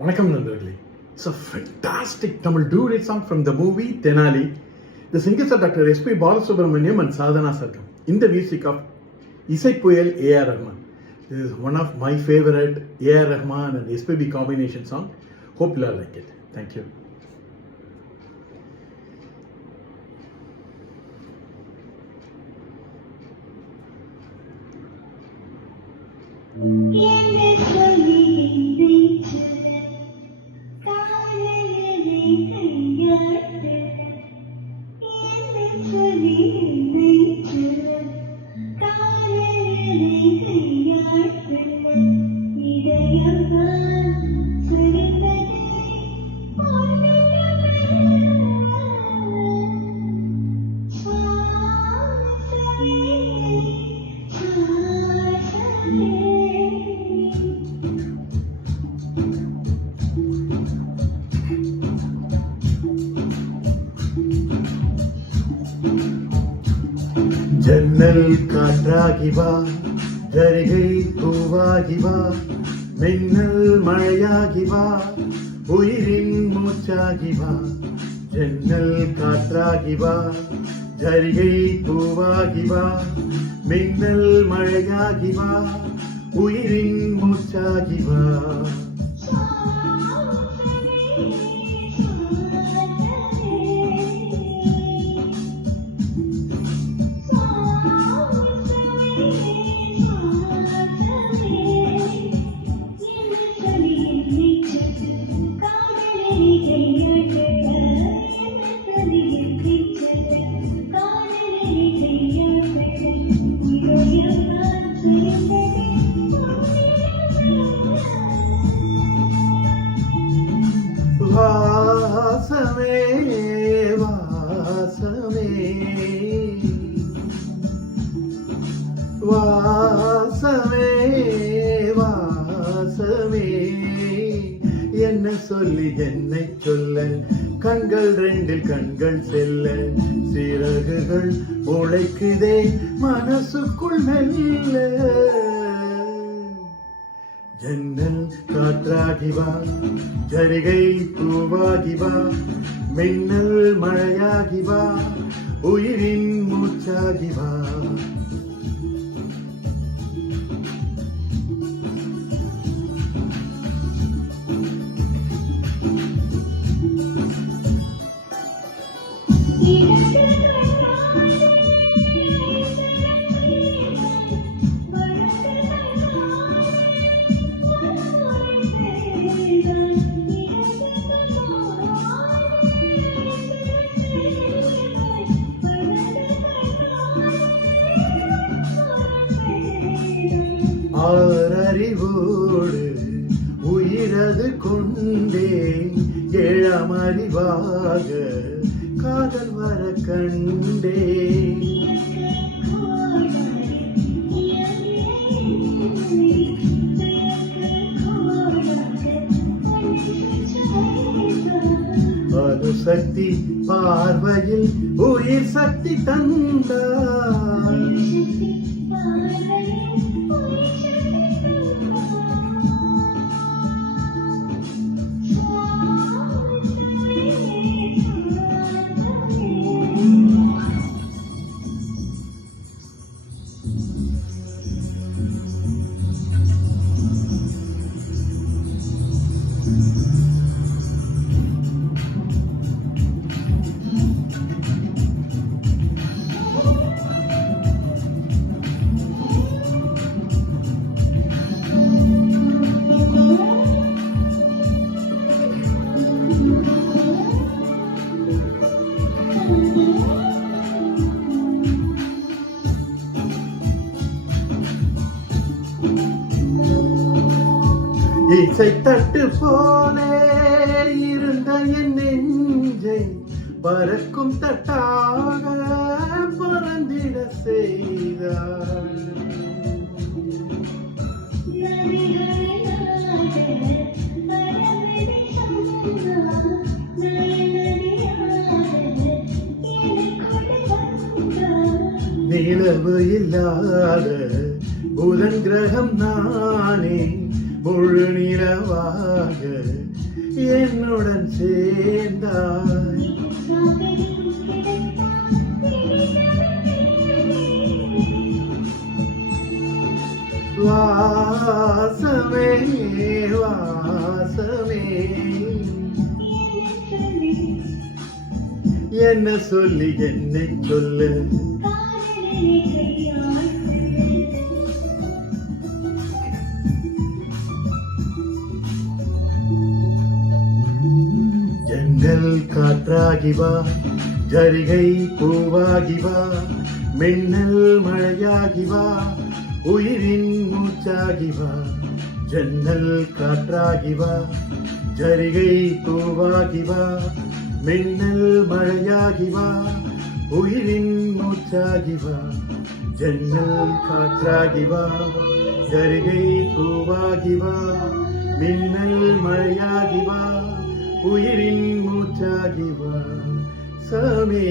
வணக்கம் நண்பர்களே. It's a fantastic Tamil duet song from the movie Tenali. The singers are Dr. S.P. Balasubramaniam and Sadhana Sargam in the music of Isai Puyal A.R. Rahman. This is one of my favorite A.R. Rahman and SPB combination song. Hope you all like it. Thank you. ஜன்னல் காற்றாகி வா, ஜரிகை பூவாகி வா, மின்னல் மழையாகி வா, உயிரின் மூச்சாகி வா. ஜன்னல் காற்றாகி வா, ஜரிகை பூவாகி வா, மின்னல் மழையாகி வா, உயிரின் மூச்சாகி வா. வாசமே வாசமே வாசமே வாசமே, என்ன சொல்லி என்னை சொல்ல, கண்கள் ரெண்டில் கண்கள் செல்ல, சிறகுகள் உழைக்குதே மனசுக்குள் மெல்ல. ஜன்னல் காற்றாகி வா, ஜரிகை பூவாகி வா, மின்னல் மழையாகி வா, உயிரின் மூச்சாகி வா. ஆறறிவோடு உயிரது கொண்டே, ஏழாம் அறிவாக காதல் வர கண்டே. அது சக்தி பார்வையில் உயிர் சக்தி தந்தார். இசை தட்டு போலே இருந்த என் நெஞ்சை பறக்கும் தட்டாக பறந்திட செய்தார். நிலவு இல்லாத புதன் கிரகம் நானே, முழு நிலவாக என்னுடன் சேர்ந்தாய். வாசமே வாசமே என்ன சொல்லி என்னை சொல்லு. ஜன்னல் காற்றாகி வா, ஜரிகை பூவாகி வா, மின்னல் மழையாகி வா, உயிரின் மூச்சாகி வா. ஜன்னல் காற்றாகி வா, ஜரிகை பூவாகி வா, மின்னல் மழையாகி வா, உயிரின் மூச்சாகி வா. ஜன்னல் காற்றாகி வா, ஜரிகை பூவாகி வா, மின்னல் மழையாகி வா, உயிரின் மூச்சாகி வா. சமே